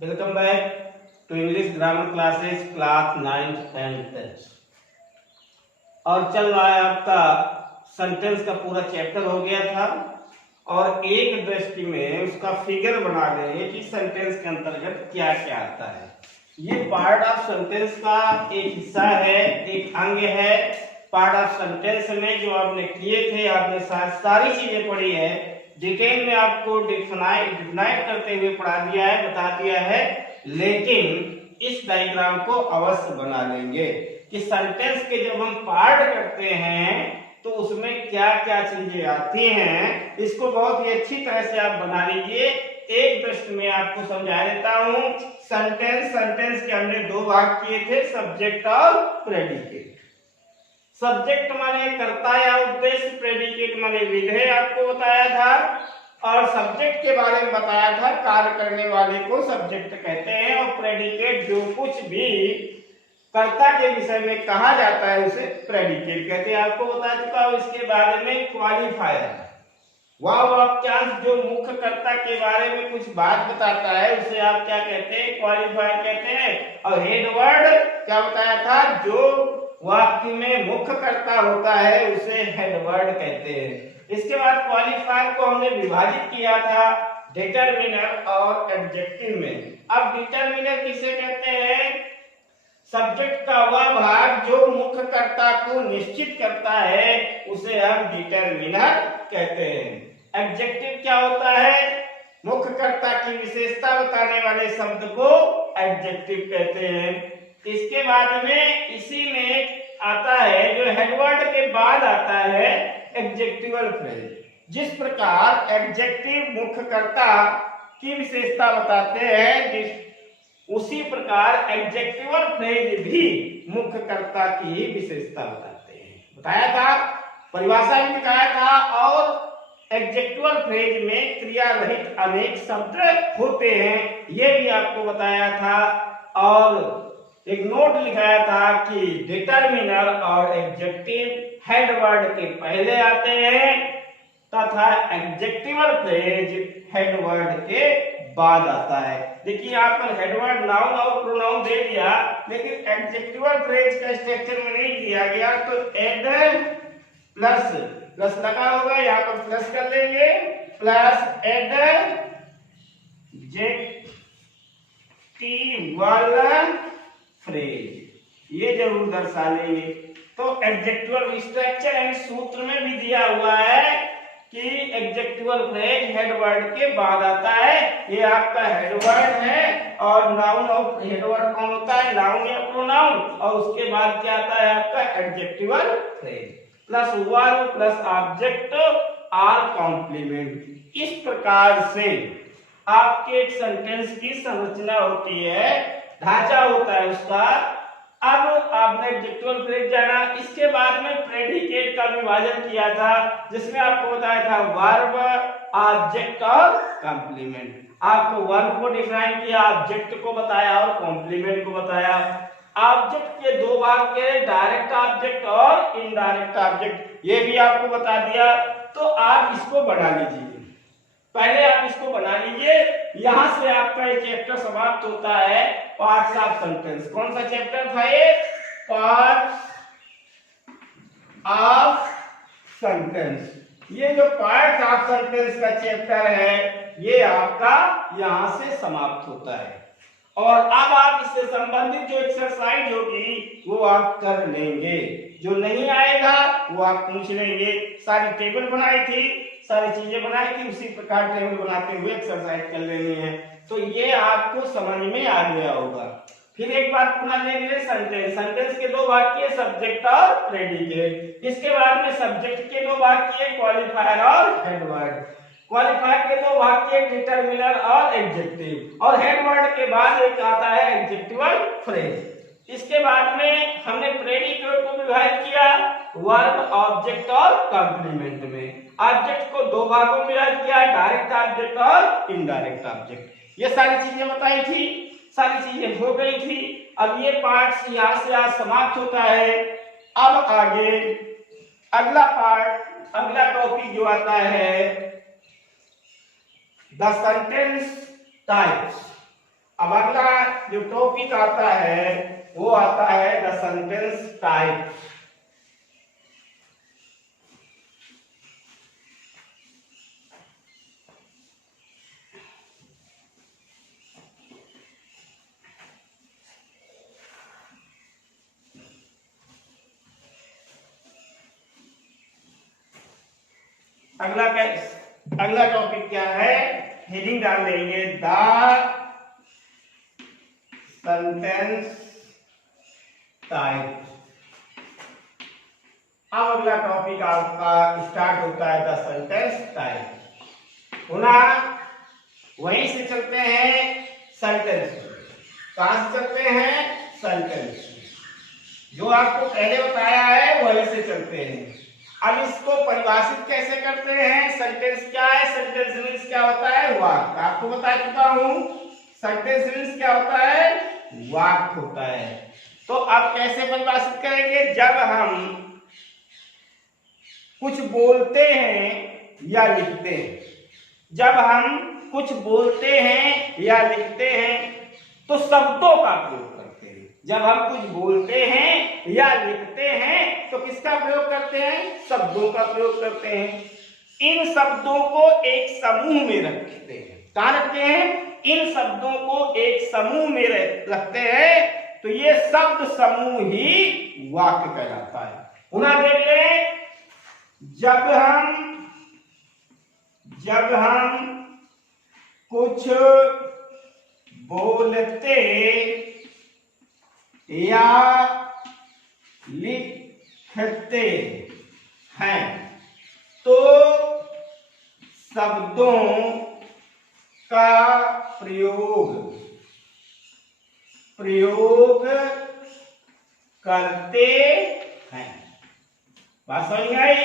Welcome back to English grammar classes class 9th and 10th। और चल रहा है आपका सेंटेंस का पूरा चैप्टर हो गया था और एक दृष्टि में उसका फिगर बना लेंगे कि सेंटेंस के अंतर्गत क्या क्या आता है। ये पार्ट ऑफ सेंटेंस का एक हिस्सा है, एक अंग है। पार्ट ऑफ सेंटेंस में जो आपने किए थे, आपने सारी चीजें पढ़ी है, डिटेल में आपको डिफाइन करते हुए पढ़ा दिया है, बता दिया है। लेकिन इस डायग्राम को अवश्य बना लेंगे कि सेंटेंस के जब हम पार्ट करते हैं तो उसमें क्या क्या चीजें आती हैं। इसको बहुत ही अच्छी तरह से आप बना लीजिए। एक दृष्टि में आपको समझा देता हूं। सेंटेंस के हमने दो भाग किए थे, सब्जेक्ट और प्रेडिकेट। सब्जेक्ट माने कर्ता या उद्देश्य, प्रेडिकेट माने विधेय आपको बताया था, और सब्जेक्ट के बारे में बताया था कार्य करने वाले को सब्जेक्ट कहते हैं, और प्रेडिकेट जो कुछ भी कर्ता के विषय में कहा जाता है उसे प्रेडिकेट कहते हैं। आपको बता चुका हूं। इसके बारे में क्वालिफायर, वह वाक्यांश जो मुख्य कर्ता के बारे में कुछ बात बताता है उसे आप क्या कहते हैं? क्वालिफायर कहते हैं। और हेड वर्ड क्या बताया था? जो वाक्य में मुख्य कर्ता होता है उसे हेड वर्ड कहते हैं। इसके बाद क्वालिफायर को हमने विभाजित किया था डिटरमिनर और एडजेक्टिव में। अब डिटरमिनर किसे कहते हैं? सब्जेक्ट का वह भाग जो मुख्य कर्ता को निश्चित करता है उसे हम डिटरमिनर कहते हैं। एडजेक्टिव क्या होता है? मुख्य कर्ता की विशेषता बताने वाले शब्द को एडजेक्टिव कहते हैं। इसके बाद में इसी में आता है जो हेडवर्ड के बाद आता है एडजेक्टिवल फ्रेज। जिस प्रकार एडजेक्टिव मुख्य कर्ता की विशेषता बताते हैं, उसी प्रकार एडजेक्टिवल फ्रेज भी मुख्य कर्ता की विशेषता बताते हैं। बताया था, परिभाषा भी दिखाया था। और एडजेक्टिवल फ्रेज में क्रिया रहित अनेक शब्द होते हैं, ये भी आपको बताया था। और एक नोट लिखाया था कि डिटरमिनर और एडजेक्टिव हेडवर्ड के पहले आते हैं तथा एडजेक्टिवल फ्रेज हेडवर्ड के बाद आता है। देखिए यहाँ पर हेडवर्ड नाउन और प्रोनाउन दे दिया, लेकिन एडजेक्टिवल फ्रेज का स्ट्रक्चर में नहीं दिया गया, तो एड प्लस प्लस लगा होगा, यहाँ पर प्लस कर लेंगे, प्लस एडजेक्टिवल फ्रेज, ये जरूर दर्शा लेंगे। तो एडजेक्टिवल स्ट्रक्चर यानी सूत्र में भी दिया हुआ है कि एडजेक्टिवल फ्रेज हेडवर्ड के बाद आता है। ये आपका हेडवर्ड है, और नाउन और हेडवर्ड कौन होता है? नाउन या प्रोनाउन। और उसके बाद क्या आता है आपका? Adjectival phrase plus verb plus object or complement. इस प्रकार से आपके एक सेंटेंस की संरचना होती है, ढांचा होता है उसका। अब आपने एडजेक्टिवल फ्रेज जाना, इसके बाद में प्रेडिकेट का विभाजन किया था, जिसमें आपको बताया था वर्ब, ऑब्जेक्ट और कॉम्प्लीमेंट। आपको वर्ब को डिफाइन किया, ऑब्जेक्ट को बताया और कॉम्प्लीमेंट को बताया। ऑब्जेक्ट के दो भाग के, डायरेक्ट ऑब्जेक्ट और इनडायरेक्ट ऑब्जेक्ट, ये भी आपको बता दिया। तो आप इसको बना लीजिए, पहले आप इसको बना लीजिए। यहां से आपका ये चैप्टर समाप्त होता है, पार्ट्स ऑफ सेंटेंस। कौन सा चैप्टर था ये? Parts of sentence. ये जो पार्ट्स ऑफ सेंटेंस का चैप्टर है, ये आपका यहां से समाप्त होता है। और अब आप इससे संबंधित जो एक्सरसाइज होगी वो आप कर लेंगे, जो नहीं आएगा वो आप पूछ लेंगे। सारी टेबल बनाई थी, सारी चीजें बनाई थी, उसी प्रकार टेबल बनाते हुए एक्सरसाइज कर लेनी है। तो ये आपको समझ में आ गया होगा। फिर एक बार पुनः देख ले, सेंटेंस के दो भाग किए, सब्जेक्ट और प्रेडिकेट। इसके बाद में सब्जेक्ट के दो भाग किए, क्वालिफायर और हेडवर्ड। क्वालिफायर के दो भाग किए, डिटरमिनर और एडजेक्टिव। और हेडवर्ड के बाद एक आता है एडजेक्टिवल फ्रेज। इसके बाद में हमने प्रेडिकेट को विभाजित किया वर्ब, ऑब्जेक्ट और कॉम्प्लीमेंट में। ऑब्जेक्ट को दो भागों में विभाजित किया, डायरेक्ट ऑब्जेक्ट और इनडायरेक्ट ऑब्जेक्ट। ये सारी चीजें बताई थी, सारी चीजें हो गई थी। अब ये पार्ट यहां से आज समाप्त होता है। अब आगे अगला पार्ट, अगला टॉपिक जो आता है द सेंटेंस टाइप्स। अब अगला जो टॉपिक आता है वो आता है द सेंटेंस टाइप। अगला टॉपिक क्या है, हेडिंग डाल देंगे द सेंटेंस टाइप। अब अगला टॉपिक आपका स्टार्ट होता है द सेंटेंस टाइप। पुनः वहीं से चलते हैं सेंटेंस, कहां से चलते हैं, सेंटेंस। जो आपको पहले बताया है वहीं से चलते हैं। अब इसको परिभाषित कैसे करते हैं, सेंटेंस क्या है, सेंटेंस मीन्स क्या होता है, वाक्य। आपको बता चुका हूं सेंटेंस मीन्स क्या होता है, वाक्य होता है। तो अब कैसे परिभाषित करेंगे, जब हम कुछ बोलते हैं या लिखते हैं, जब हम कुछ बोलते हैं या लिखते हैं तो शब्दों का प्रयोग करते हैं। जब हम कुछ बोलते हैं या लिखते हैं तो किसका प्रयोग करते हैं, शब्दों का प्रयोग करते हैं। इन शब्दों को एक समूह में रखते हैं। कहां रखते हैं, इन शब्दों को एक समूह में रखते हैं तो ये शब्द समूह ही वाक्य कहलाता है। पुनः देख लें, जब हम कुछ बोलते या लिखते हैं तो शब्दों का प्रयोग करते हैं। बात समझ आई।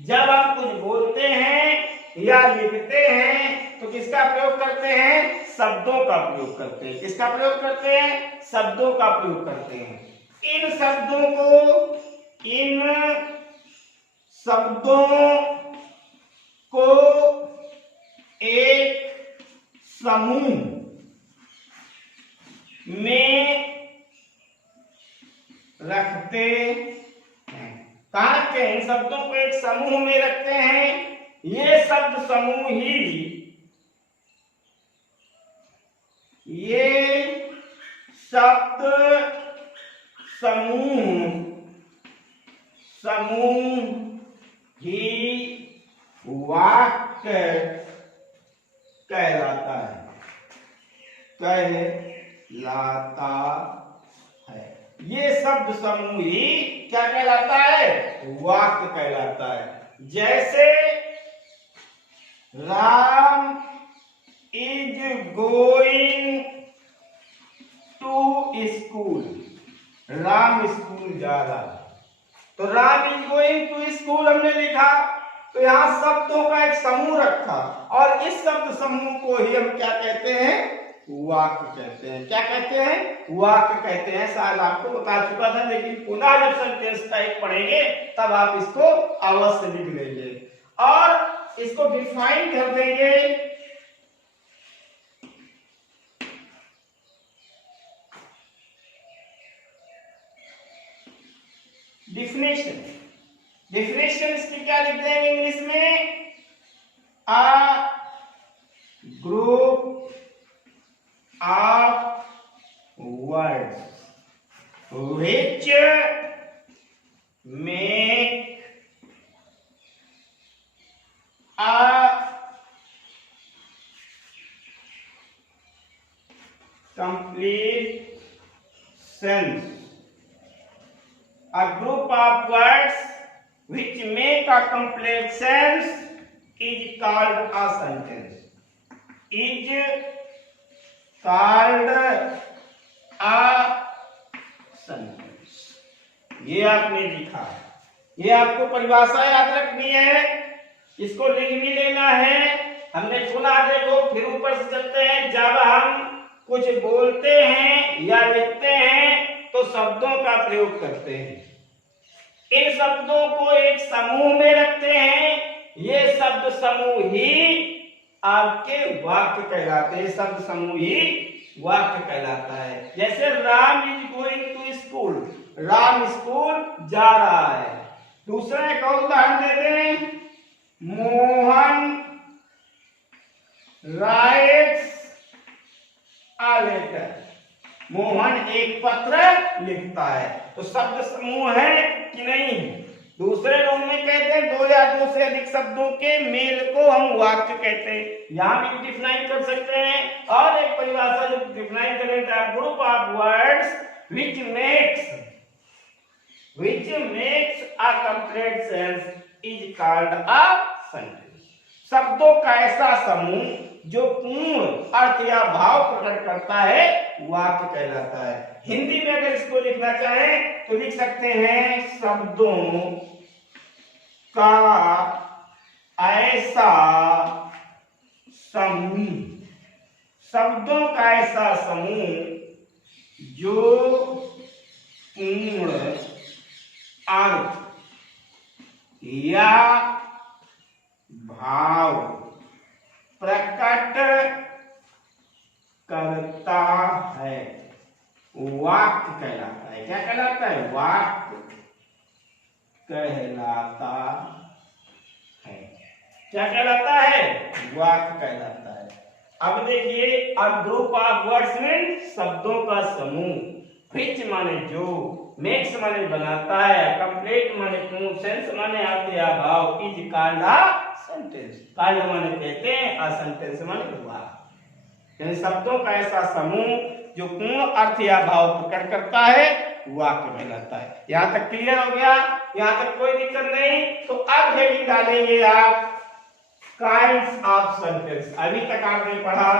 जब हम कुछ बोलते हैं या लिखते हैं तो किसका प्रयोग करते हैं, शब्दों का प्रयोग करते हैं। किसका प्रयोग करते हैं, शब्दों का प्रयोग करते हैं। इन शब्दों को एक समूह में रखते हैं। कहां रखते हैं, इन शब्दों को एक समूह में रखते हैं। ये शब्द समूह ही वाक्य कहलाता है। ये शब्द समूह ही क्या कहलाता है, वाक्य कहलाता है। जैसे Ram is going to school, Ram school जा रहा है। तो Ram is going to school हमने लिखा, तो यहां शब्दों का एक समूह रखा और इस शब्द समूह को ही हम क्या कहते हैं, वाक्य कहते हैं। क्या कहते हैं, वाक्य कहते हैं। शायद आपको बता चुका था, लेकिन पुनः जब सेंटेंस टाइप पढ़ेंगे तब आप इसको अवश्य लिख लेंगे और इसको डिफाइन कर देंगे। डिफिनेशन इसकी क्या लिख देंगे इंग्लिश में, a group of words which make a complete sense. A group of words which make a complete sense is called a sentence. Is called a sentence. ये आपने लिखा, ये आपको परिभाषा याद रखनी है, इसको लिख भी लेना है। हमने सुना, देखो फिर ऊपर से चलते हैं। जब हम कुछ बोलते हैं या लिखते हैं तो शब्दों का प्रयोग करते हैं। इन शब्दों को एक समूह में रखते हैं। ये शब्द समूह ही आपके वाक्य कहलाते हैं। शब्द समूह ही वाक्य कहलाता है। जैसे Ram is going to school, Ram school जा रहा है। दूसरा एक और उदाहरण दे दें, Mohan writes a letter, Mohan एक पत्र लिखता है। तो शब्द समूह है कि नहीं? दूसरे रूप में कहते हैं दो या दो से अधिक शब्दों के मेल को हम वाक्य कहते हैं। यहां भी डिफाइन कर सकते हैं। और एक परिभाषा जो डिफाइन करें, group of words which makes a complete sense is called a sentence। शब्दों का ऐसा समूह जो पूर्ण अर्थ या भाव प्रकट करता है वाक्य कहलाता है। हिंदी में अगर इसको लिखना चाहें तो लिख सकते हैं शब्दों का ऐसा समूह, शब्दों का ऐसा समूह जो पूर्ण अर्थ या भाव प्रकट करता है वाक्य कहलाता है। क्या कहलाता है? वाक्य कहलाता है। क्या कहलाता है? वाक्य कहलाता है। अब देखिए, अब ग्रुप ऑफ वर्ड्स में शब्दों का समूह, which माने जो, makes माने बनाता है, complete माने पूर्ण, sense माने अर्थ या भाव, is called a sentence, called माने कहते हैं, a sentence माने वाक्य। यानी शब्दों का ऐसा समूह जो पूर्ण अर्थ या भाव प्रकट करता है वाक्य कहलाता है। यहाँ तक क्लियर हो गया? यहाँ तक कोई दिक्कत नहीं? तो अब हेडिंग डालेंगे आप काइंड्स ऑफ सेंटेंस। अभी तक आपने पढ़ा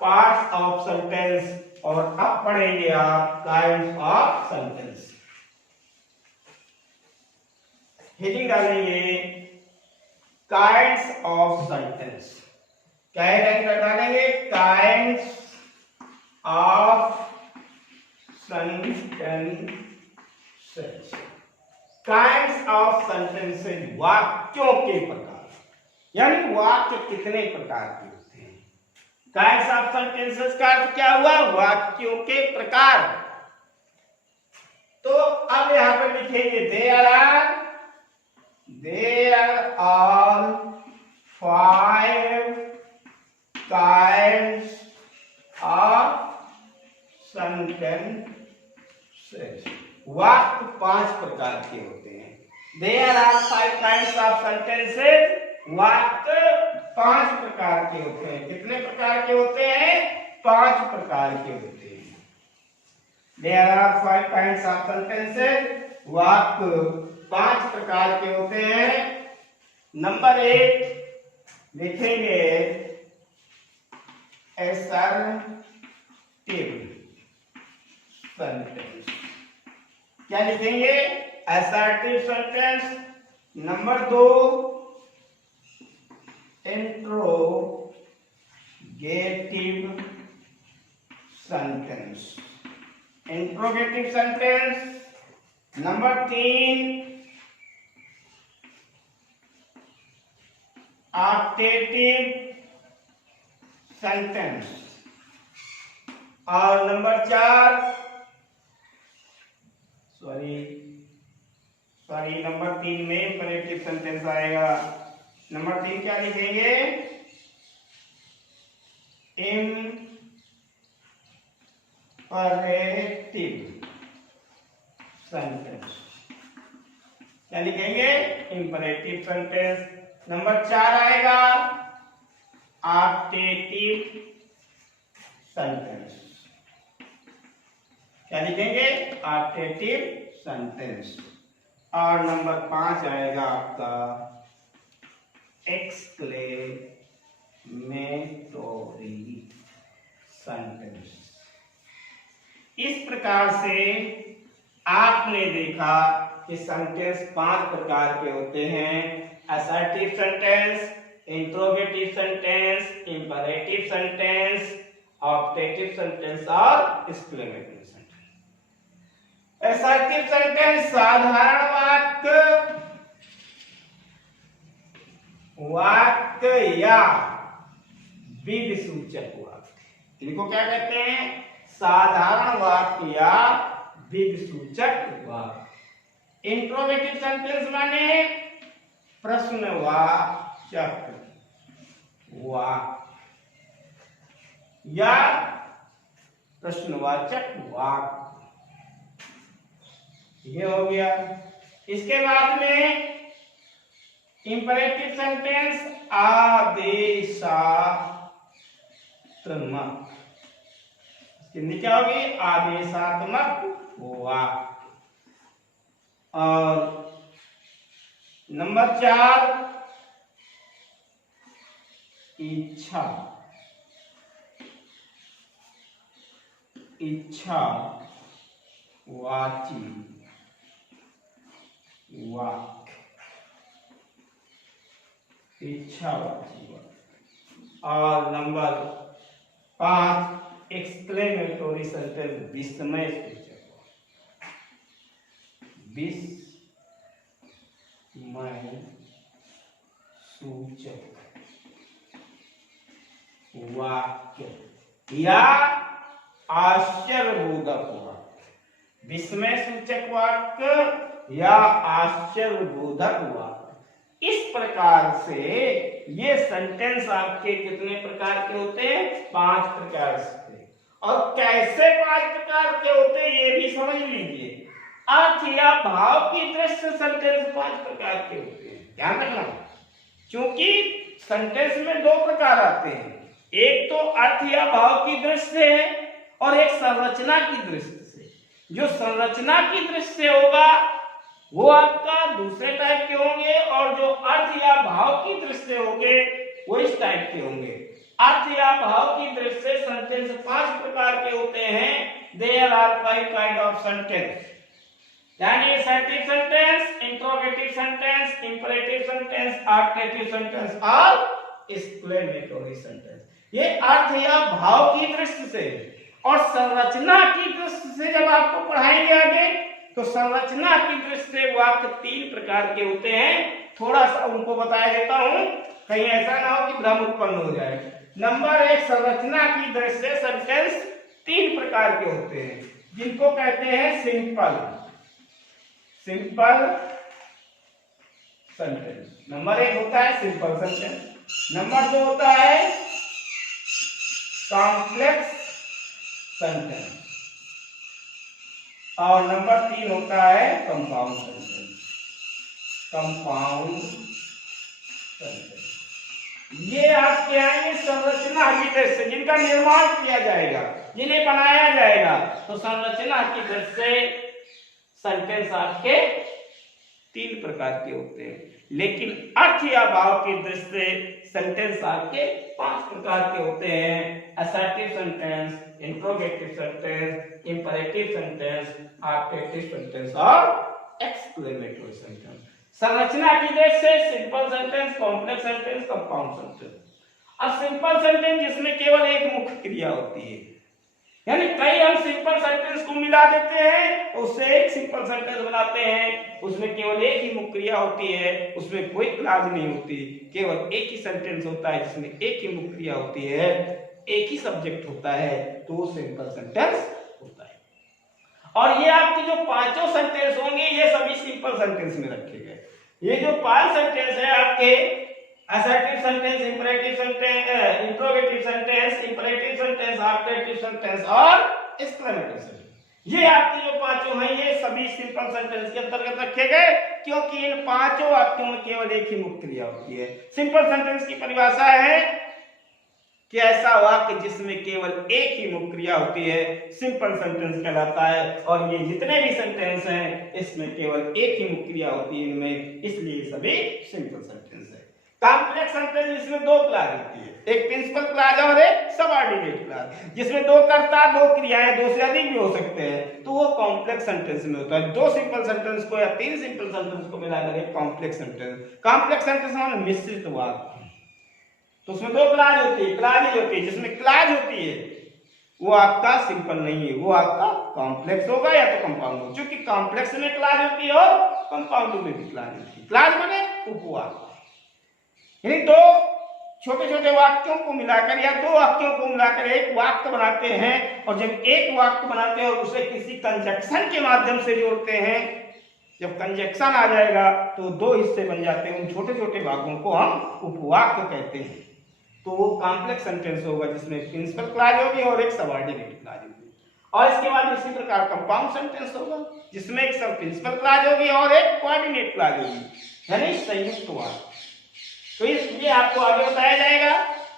पार्ट्स ऑफ सेंटेंस और अब पढ़ेंगे आप काइंड्स ऑफ सेंटेंस। हेडिंग डालेंगे काइंड्स ऑफ सेंटेंस। क्या हेडिंग डालेंगे? Kinds of sentences. Kinds of sentences, वाक्यों के प्रकार। यानी वाक्य कितने प्रकार के होते हैं? काइंड्स ऑफ सेंटेंसेस का अर्थ क्या हुआ? वाक्यों के प्रकार। तो अब यहां पर लिखेंगे there are 5 kinds of sentences. वाक्य 5 प्रकार के होते हैं। There are 5 kinds of sentences, वाक्य 5 प्रकार के होते हैं। कितने प्रकार के होते हैं? 5 प्रकार के होते हैं। There are 5 kinds of sentences, वाक्य 5 प्रकार के होते हैं। नंबर 1 लिखेंगे assertive सेंटेंस। क्या लिखेंगे? assertive sentence. Number 2 interrogative sentence, interrogative sentence. Number 3 optative sentence. और नंबर 4 नंबर 3 में इंपरेटिव सेंटेंस आएगा। नंबर 3 क्या लिखेंगे? Imperative sentence. क्या लिखेंगे? Imperative sentence. नंबर 4 आएगा ऑप्टेटिव सेंटेंस। क्या लिखेंगे? Optative sentence. और नंबर 5 आएगा आपका एक्सक्लेमेटोरी सेंटेंस। इस प्रकार से आपने देखा कि सेंटेंस 5 प्रकार के होते हैं। Assertive sentence, interrogative sentence, imperative sentence, optative sentence और एक्सक्लेमेटरी सेंटेंस। असर्टिव सेंटेंस साधारण वाक्य या विधिसूचक वाक्य। इनको क्या कहते हैं? साधारण वाक्य या दिग्सूचक वाक्य। इंट्रोगेटिव सेंटेंस माने प्रश्नवाचक वाक्य या प्रश्नवाचक वाक्य, ये हो गया। इसके बाद में इंपरेटिव सेंटेंस आदेशात्मक, इसकी क्या होगी? आदेशात्मक वाक्य। और नंबर 4 इच्छा वाची वाक्य, इच्छावाची वाक्य। और नंबर 5 एक्सक्लेमेटरी सेंटेंस, विस्मय सूचक वाक्य या आश्चर्यबोधक वाक्य। विस्मय सूचक वाक्य या आश्चर्यबोधक वाक्य। इस प्रकार से ये सेंटेंस आपके कितने प्रकार के होते हैं? 5 प्रकार से। और कैसे 5 प्रकार के होते हैं ये भी समझ लीजिए। अर्थ या भाव की दृष्टि से सेंटेंस 5 प्रकार के होते हैं, ध्यान रखना। क्योंकि सेंटेंस में 2 प्रकार आते हैं, एक तो अर्थ या भाव की दृष्टि से और एक संरचना की दृष्टि से। जो संरचना की दृष्टि से होगा वो आपका दूसरे टाइप के होंगे, और जो अर्थ या भाव की दृष्टि से होंगे वो इस टाइप के होंगे। अर्थ या भाव की दृष्टि से सेंटेंस 5 प्रकार के होते हैं। There are 5 kind of sentence, यानी assertive sentence, interrogative sentence, imperative sentence, आर्टिकेटिव सेंटेंस और एक्सक्लेमेटरी सेंटेंस। ये अर्थ या भाव की दृष्टि से और संरचना की दृष्टि से जब आपको पढ़ाएंगे आगे, तो संरचना की दृष्टि से वाक्य 3 प्रकार के होते हैं। थोड़ा सा उनको बताया देता हूं, कहीं ऐसा ना हो कि भ्रम उत्पन्न हो जाए। नंबर 1, संरचना की दृष्टि से सेंटेंस 3 प्रकार के होते हैं, जिनको कहते हैं सिंपल सेंटेंस। नंबर 1 होता है सिंपल सेंटेंस, नंबर 2 होता है कॉम्प्लेक्स सेंटेंस, और नंबर 3 होता है कंपाउंड सेंटेंस। ये आपके आएंगे संरचना की दृष्टि से, जिनका निर्माण किया जाएगा, जिन्हें बनाया जाएगा। तो संरचना की दृष्टि से सेंटेंस आपके 3 प्रकार के होते हैं, लेकिन अर्थ या भाव की दृष्टि से सेंटेंस आपके 5 प्रकार के होते हैं। Assertive sentence, interrogative sentence, imperative sentence, आर्टिकेटिव सेंटेंस और एक्सक्लेमेटरी सेंटेंस। संरचना की दृष्टि से simple sentence, complex sentence, compound sentence. अब सिंपल सेंटेंस जिसमें केवल एक मुख्य क्रिया होती है, यानी कई हम सिंपल सेंटेंस को मिला देते हैं, उससे एक सिंपल सेंटेंस बनाते हैं, उसमें केवल एक ही मुख्य क्रिया होती है, उसमें कोई क्लॉज नहीं होती, केवल एक ही सेंटेंस होता है जिसमें एक ही मुख्य क्रिया होती है, एक ही सब्जेक्ट होता है, तो वो सिंपल सेंटेंस होता है। और ये आपके जो 5 सेंटेंस होंगे ये सभी सिंपल सेंटेंस में रखे गए। ये जो 5 सेंटेंस है आपके assertive sentence, imperative sentence, interrogative sentence, imperative sentence, आर्टिकेटिव सेंटेंस और एक्सक्लेमेटरी सेंटेंस, ये आपके जो 5 हैं ये सभी सिंपल सेंटेंस के अंतर्गत रखे गए, क्योंकि इन 5 वाक्यों में केवल एक ही मुख्य क्रिया होती है। सिंपल सेंटेंस की परिभाषा है कि ऐसा वाक्य जिसमें केवल एक ही मुख्य क्रिया होती है सिंपल सेंटेंस कहलाता है। और ये जितने भी सेंटेंस हैं इसमें केवल एक ही मुख्य क्रिया होती है इनमें, इसलिए सभी सिंपल सेंटेंस है। कॉम्प्लेक्स सेंटेंस जिसमें 2 क्लॉज होती है, एक प्रिंसिपल क्लॉज और एक सबऑर्डिनेट क्लॉज, जिसमें 2 कर्ता 2 क्रियाएं 2 से अधिक भी हो सकते हैं, तो वो कॉम्प्लेक्स सेंटेंस में होता है। 2 सिंपल सेंटेंस को या 3 सिंपल सेंटेंस को मिलाकर एक कॉम्प्लेक्स सेंटेंस। कॉम्प्लेक्स सेंटेंस मतलब मिश्रित वाक्य, तो उसमें 2 क्लॉज होती है, क्लॉज होती है, जिसमें क्लॉज होती है वो आपका सिंपल नहीं है, वो आपका कॉम्प्लेक्स होगा या तो कंपाउंड होगा, क्योंकि कॉम्प्लेक्स में क्लॉज होती है और कंपाउंड में भी क्लॉज होती है। क्लॉज माने उपवाक्य, यानी 2 छोटे छोटे वाक्यों को मिलाकर या दो वाक्यों को मिलाकर एक वाक्य बनाते हैं, और जब एक वाक्य बनाते हैं और उसे किसी कंजक्शन के माध्यम से जोड़ते हैं, जब कंजक्शन आ जाएगा तो दो हिस्से बन जाते हैं। उन छोटे छोटे भागों को हम उपवाक्य कहते हैं। तो वो कॉम्प्लेक्स सेंटेंस होगा जिसमें प्रिंसिपल क्लॉज होगी और एक सबऑर्डिनेट क्लॉज होगी। और इसके बाद इसी प्रकार कंपाउंड सेंटेंस होगा जिसमें एक सब प्रिंसिपल क्लॉज होगी और एक कोऑर्डिनेट क्लॉज होगी, यानी संयुक्त वाक्य। तो इसलिए आपको आगे बताया जाएगा।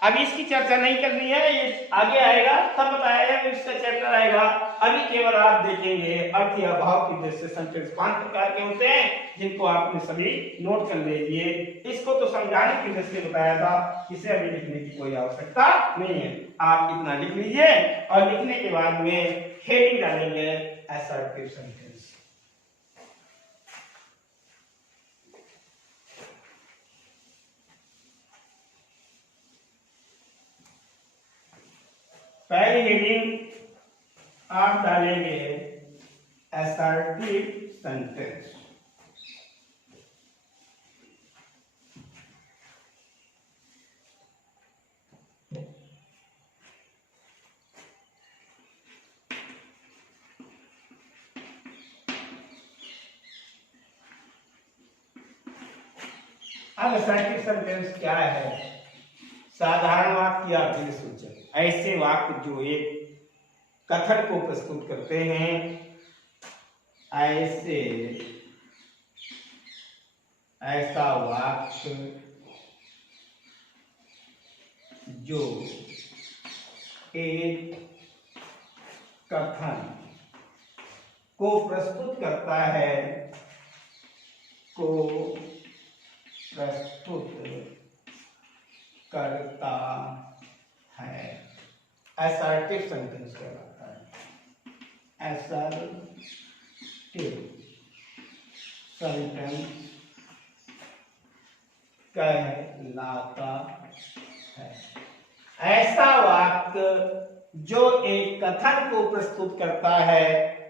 अभी इसकी चर्चा नहीं करनी है, ये आगे आएगा तब बताया जाएगा, इसका चैप्टर आएगा। अभी केवल आप देखेंगे अर्थ या भाव की दृष्टि से सेंटेंस 5 प्रकार के होते हैं, जिनको आपने सभी नोट कर लीजिए। इसको तो समझाने की दृष्टि से बताया था, इसे अभी लिखने की कोई आवश्यकता नहीं है। आप इतना लिख लीजिए और लिखने के बाद में हेडिंग डालेंगे असर्टिव सेंटेंस। पहली हेडिंग आप डालेंगे असर्टिव सेंटेंस। अब असर्टिव सेंटेंस क्या है? साधारण वाक्य या सूचक, ऐसे वाक्य जो एक कथन को प्रस्तुत करते हैं, ऐसा वाक्य जो एक कथन को प्रस्तुत करता है, असर्टिव सेंटेंस कहलाता है। असर्टिव सेंटेंस कहलाता है ऐसा वाक्य जो एक कथन को प्रस्तुत करता है,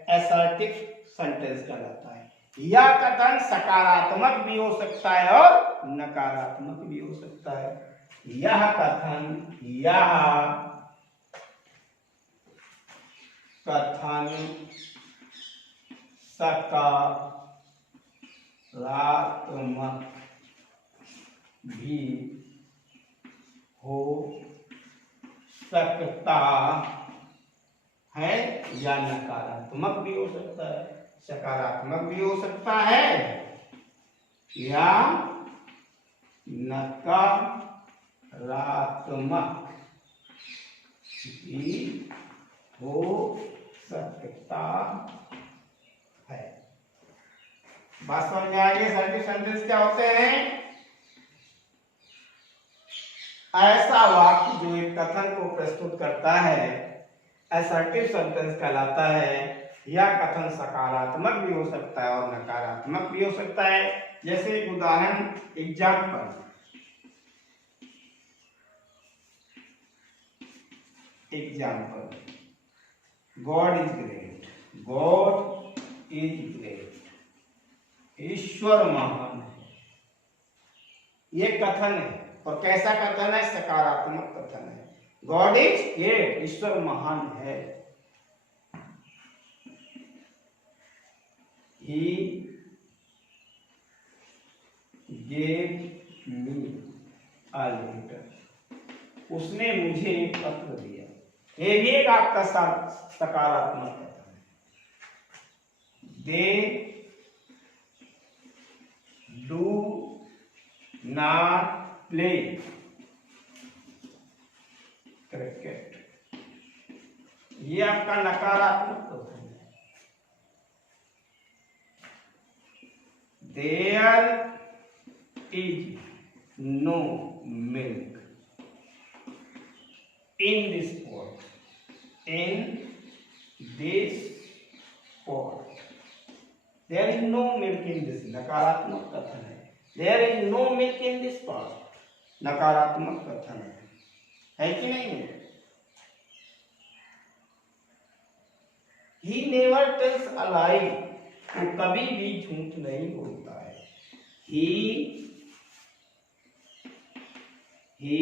असर्टिव सेंटेंस कहलाता है। यह कथन सकारात्मक भी हो सकता है और नकारात्मक भी हो सकता है। यह कथन सकारात्मक भी हो सकता है या नकारात्मक भी हो सकता है। सकारात्मक भी हो सकता है या नकारात्मक भी हो सकता है। बात समझ में आएगी? असर्टिव सेंटेंस क्या होते हैं? ऐसा वाक्य जो एक कथन को प्रस्तुत करता है, असर्टिव सेंटेंस कहलाता है। यह कथन सकारात्मक भी हो सकता है और नकारात्मक भी हो सकता है। जैसे एक उदाहरण, example, god is great. God is great, ईश्वर महान है। ये कथन है, और कैसा कथन है? सकारात्मक कथन है। गॉड इज ग्रेट, ईश्वर महान है। He gave me a letter. उसने मुझे एक पत्र दिया। ये भी एक आपका सकारात्मक कथन है। They do not play cricket. ये आपका नकारात्मक कथन है। There is no milk in this pot. In this pot. There is no milk in this. नकारात्मक कथन है। There is no milk in this pot. नकारात्मक कथन है कि नहीं है? He never tells a lie. वो कभी भी झूठ नहीं बोलता है। he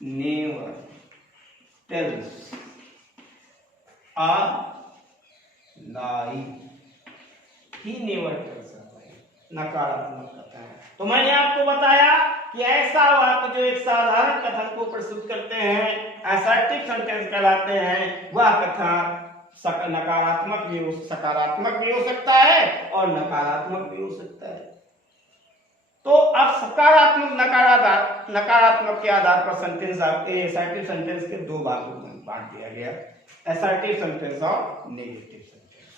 never tells a lie, he never tells a lie, नकारात्मक कथन है। तो मैंने आपको बताया कि ऐसा वाक्य जो एक साधारण कथन को प्रस्तुत करते हैं असर्टिव सेंटेंस कहलाते हैं। वह कथन नकारात्मक भी हो, सकारात्मक भी हो सकता है और नकारात्मक भी हो सकता है। तो अब सकारात्मक नकारात्मक के आधार पर सेंटेंस असर्टिव सेंटेंस के दो भागों में बांट दिया गया, असर्टिव सेंटेंस और नेगेटिव सेंटेंस।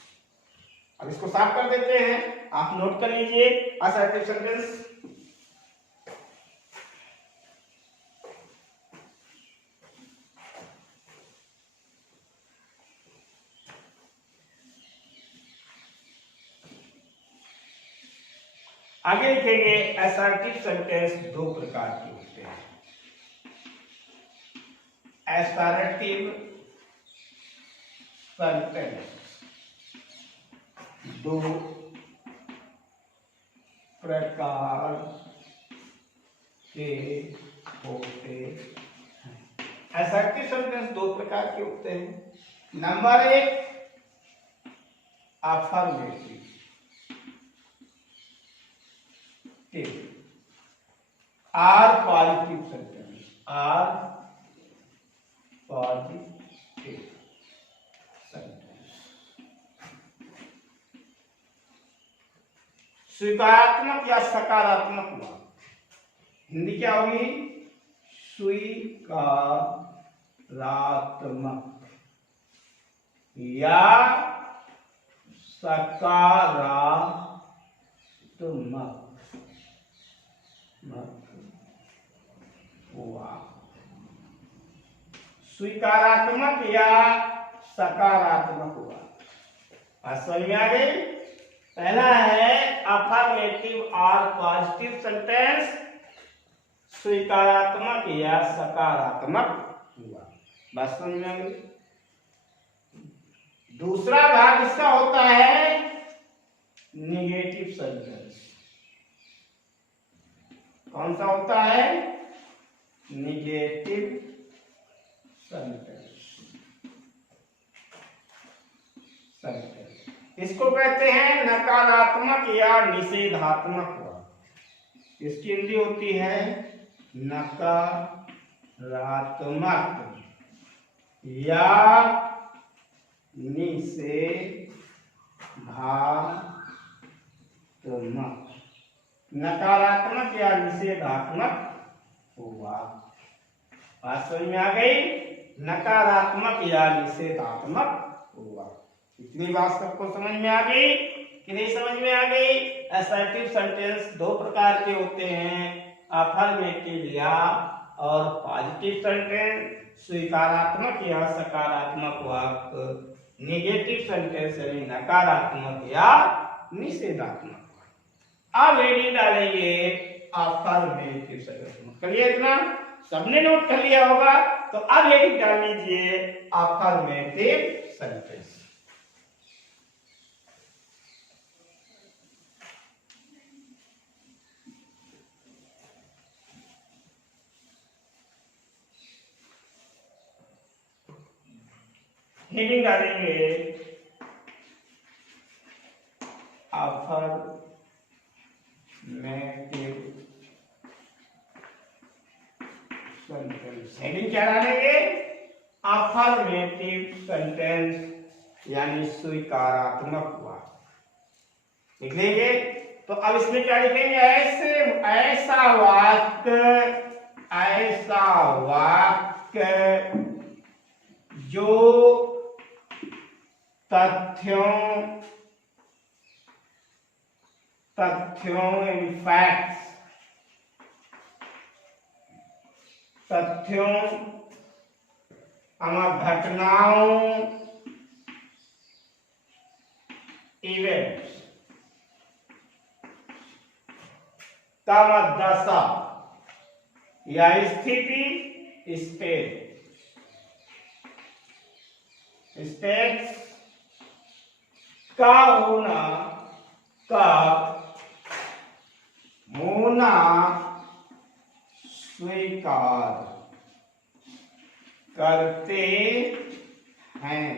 अब इसको साफ कर देते हैं, आप नोट कर लीजिए असर्टिव सेंटेंस। आगे लिखेंगे असर्टिव सेंटेंस दो प्रकार के होते हैं। असर्टिव सेंटेंस दो प्रकार के होते हैं। असर्टिव सेंटेंस दो प्रकार के होते हैं। नंबर एक affirmative, or positive sentence, or positive sentence. स्वीकारात्मक या सकारात्मक वाक्य, हिंदी क्या होगी? स्वीकारात्मक या सकारात्मक हुआ। स्वीकारात्मक या सकारात्मक हुआ। समझ में आ गई? पहला है अफर्मेटिव और पॉजिटिव सेंटेंस, स्वीकारात्मक या सकारात्मक हुआ। बात समझ में आ गई? दूसरा भाग इसका होता है निगेटिव सेंटेंस। कौन सा होता है? Negative sentence. इसको कहते हैं नकारात्मक या निषेधात्मक वाक्य। इसकी हिंदी होती है नकारात्मक या निषेधात्मक। नकारात्मक या निषेधात्मक हुआ। बात समझ में आ गई? नकारात्मक या निषेधात्मक हुआ। इतनी बात सबको समझ में आ गई कि नहीं समझ में आ गई? असर्टिव सेंटेंस दो प्रकार के होते हैं, अफर्मेटिव या और पॉजिटिव सेंटेंस, स्वीकारात्मक या सकारात्मक वाक्य, नेगेटिव सेंटेंस यानी नकारात्मक या निषेधात्मक। अब हेडिंग डालेंगे अफर्मेटिव सेंटेंस। क्लियर इतना? सबने नोट कर लिया होगा। तो अब हेडिंग डाल लीजिए अफर्मेटिव सेंटेंस। हेडिंग डालेंगे अफर्मेटिव सेंटेंस। हेडिंग क्या डालेंगे? अफर्मेटिव सेंटेंस यानी स्वीकारात्मक वाक्य लिख लेंगे। तो अब इसमें क्या लिखेंगे? ऐसा वाक्य जो तथ्यों घटनाओं इवेंट्स का दशा या स्थिति स्टेट्स का होना स्वीकार करते हैं,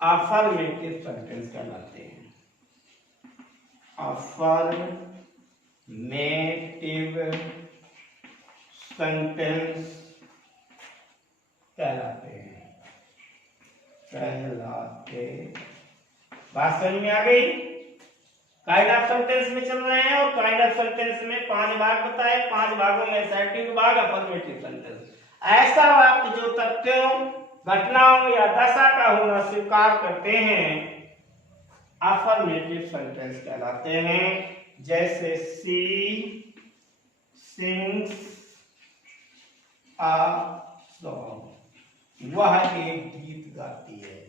अफर्मेटिव सेंटेंस कहलाते हैं। अफर्मेटिव सेंटेंस कहलाते हैं, बात समझ में आ गई? काइंड ऑफ सेंटेंस में चल रहे हैं और काइंड ऑफ सेंटेंस में 5 भाग बताए, 5 भागों में असर्टिव भाग, अफर्मेटिव सेंटेंस। ऐसा वाक्य जो तथ्यों, घटनाओं या दशा का होना स्वीकार करते हैं, अफर्मेटिव सेंटेंस कहलाते हैं। जैसे सी सिंग्स अ सॉन्ग, वह एक गीत गाती है।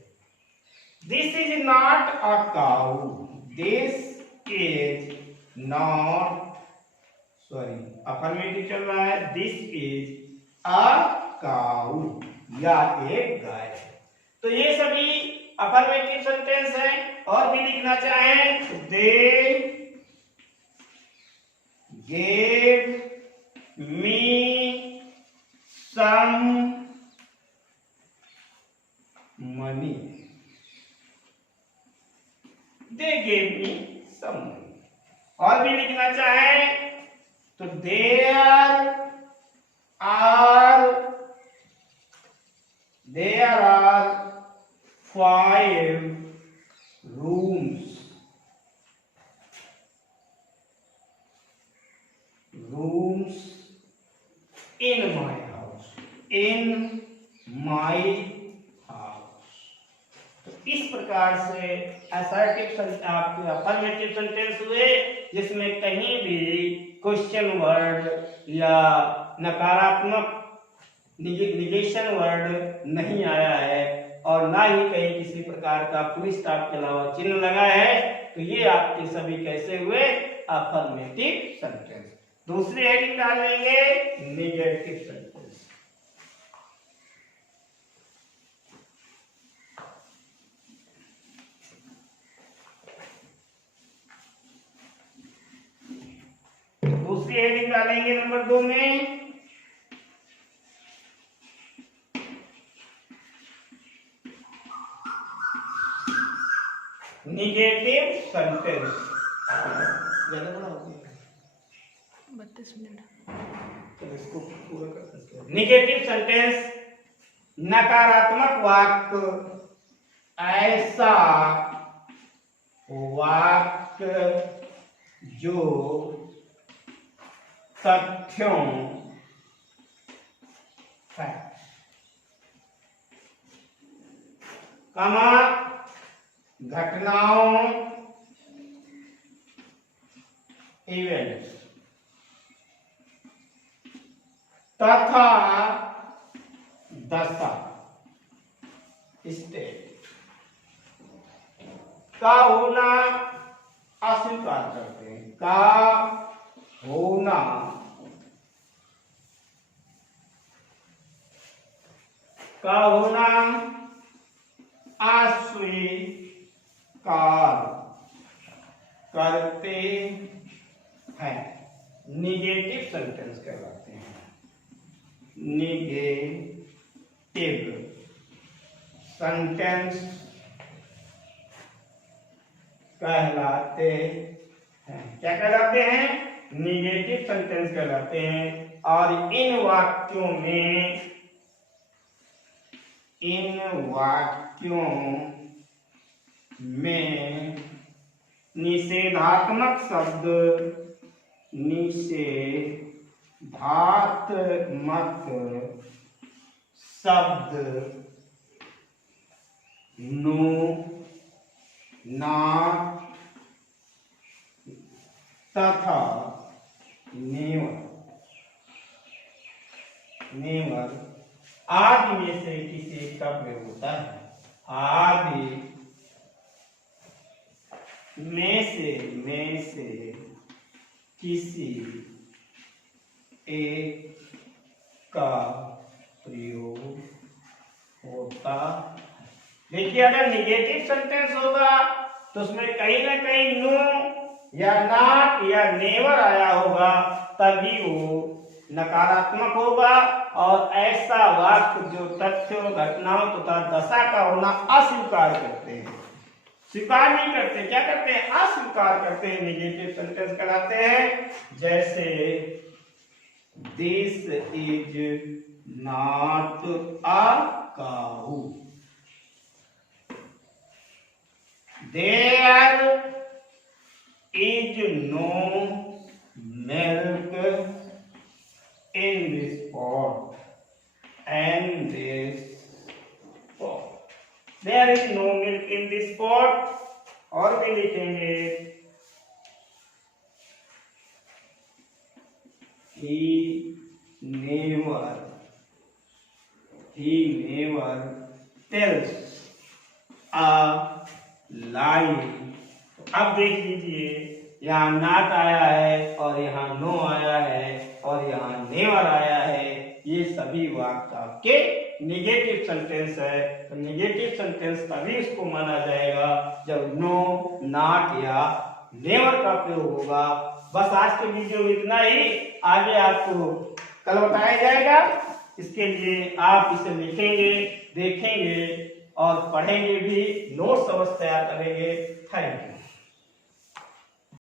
This is not a cow, this is not, sorry affirmative चल रहा है, दिस इज अ काउ, या एक गाय है। तो ये सभी अफर्मेटिव सेंटेंस है। और भी लिखना चाहें तो they gave me some money, they gave me some money. और भी लिखना चाहें तो there are 5 rooms in my house, in my house। तो इस प्रकार से असर्टिव आपके अफर्मेटिव सेंटेंस हुए, जिसमें कहीं भी क्वेश्चन वर्ड या नकारात्मक निगेशन वर्ड नहीं आया है, और ना ही कहीं किसी प्रकार का फुल स्टॉप के अलावा चिन्ह लगा है। तो ये आपके सभी कैसे हुए? Affirmative sentence. दूसरी हेडिंग डाल लेंगे नेगेटिव सेंटेंस। दूसरी हेडिंग डालेंगे नंबर 2 में निगेटिव सेंटेंस। ज्यादा बड़ा हो गया 32 मिनट, तो इसको पूरा कर सकते हैं। निगेटिव सेंटेंस, नकारात्मक वाक्य ऐसा वाक्य जो तथ्यों, घटनाओं, इवेंट्स तथा दशा, स्टेट का होना अस्वीकार करते हैं, का होना अस्वीकार करते हैं, निगेटिव सेंटेंस कहलाते हैं। निगेटिव सेंटेंस कहलाते हैं। क्या कहलाते हैं? निगेटिव सेंटेंस कहलाते हैं। और इन वाक्यों में निषेधात्मक शब्द नो, नॉट तथा नेवर आदि में से किसी एक का प्रयोग होता है। आदि में से किसी एक का प्रयोग होता है। देखिए, अगर निगेटिव सेंटेंस होगा तो उसमें कहीं ना कहीं नो या नॉट या नेवर आया होगा, तभी वो नकारात्मक होगा और ऐसा वाक्य जो तथ्यों, घटनाओं तथा दशा का होना अस्वीकार करते हैं, स्वीकार नहीं करते, क्या करते हैं, अस्वीकार करते हैं, निगेटिव सेंटेंस कराते हैं। जैसे this is not a cow, there is no milk in this pot and this pot. There is no milk in this pot. और भी लिखेंगे he never tells a lie. अब देख लीजिए, यहाँ नाट आया है और यहाँ नो आया है और यहाँ नेवर आया है, ये सभी वाक्य आपके निगेटिव सेंटेंस है। तो निगेटिव सेंटेंस तभी उसको माना जाएगा जब नो, नॉट या नेवर का प्रयोग होगा। बस आज के वीडियो में इतना ही, आगे आपको कल बताया जाएगा। इसके लिए आप इसे लिखेंगे, देखेंगे और पढ़ेंगे भी, नोट्स अवश्य तैयार करेंगे। Thank you.